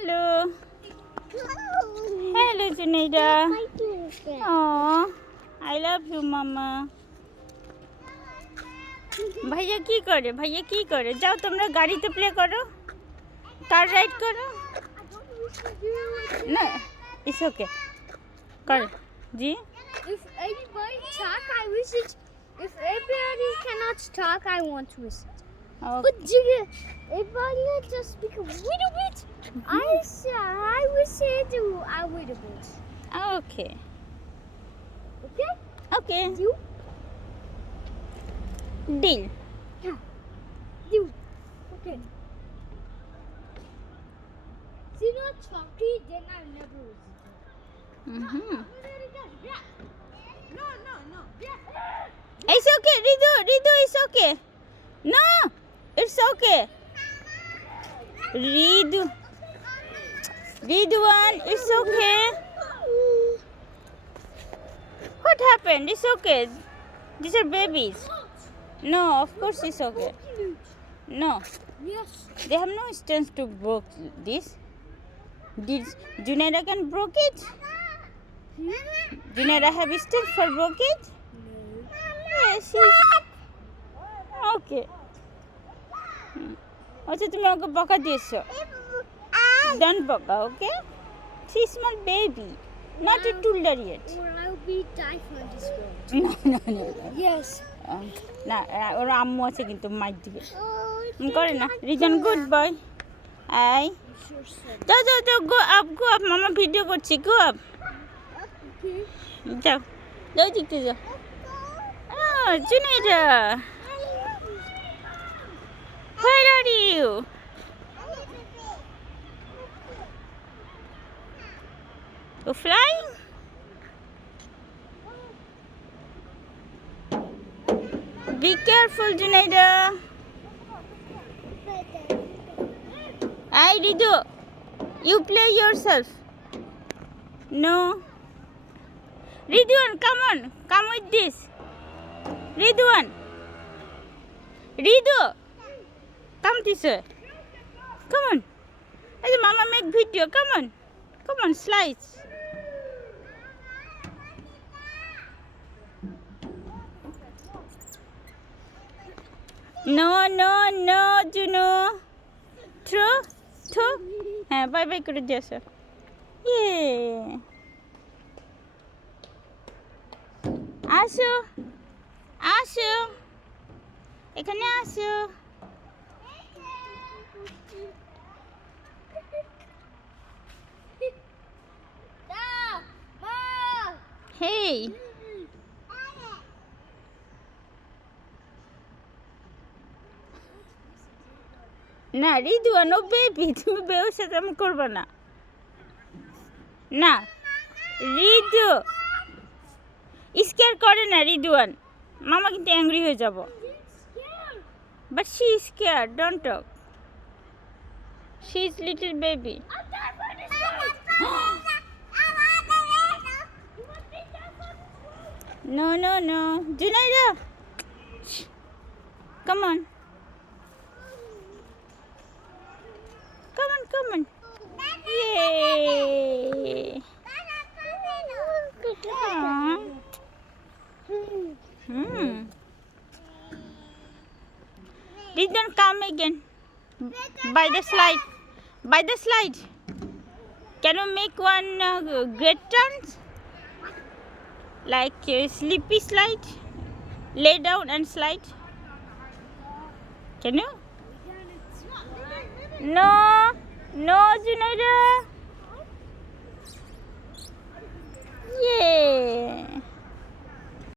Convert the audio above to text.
Hello. Hello, Junaida. Oh, I love you, Mama. ভাইয়া কি করে? ভাইয়া কি করে? যাও তোমরা গাড়িতে প্লে করো, কার রাইড করো। না, it's okay. কর জি। If anybody talk, I wish it. If everybody cannot talk, I want to listen. But Jigga, everybody just speak a little bit. I will say to a little bit. Okay. Okay? Okay. You? Deal. Yeah. You. Okay. See, not talking, then I never listen. Mm-hmm. No. It's okay, Ridu, it's okay. No, it's okay. Ridwan, it's okay. What happened? It's okay. These are babies. No, of course it's okay. No, Yes. they have no strength to break this. Did Junaida can broke it? Junaida have strength for broke it? Yes, she's okay. আচ্ছা তুমি ওকে বকা দিয়েছো, don't বকা, okay? She's small baby, not a toddler yet. Or I'll be die from this world. No. Yes. না ওর আম্মু আছে কিন্তু মাইর দিবে করে না। Reason good boy. আই যাও গো আপ মামা ভিডিও করছি, গো আপ। যাও দেখতে যাও। Junaida, where are you? You flying? Be careful, Junaida. Hey, Ridu, you play yourself. No. Ridwan, come with this. Ridwan, Ridu, come this way. Come on. Hey, Mama make video. Come on, slides. No, Juno. Throw. হ্যাঁ by করে দিয়েছ। আসো এখানে আসো। হেই না রিদুয়ান, ও baby, তুমি বেউর সাথে আমি করবো না। না রিদু স্কেয়ার করে না রিদুয়ান, মামা কিন্তু অ্যাংরি হয়ে যাব। But she is scare, don't talk, she is little baby. No, Junaida, come on. Yay! Ridwan, come again. By the slide. Can you make one great turns? Like a sleepy slide? Lay down and slide. Can you? No, Junaida. Yay!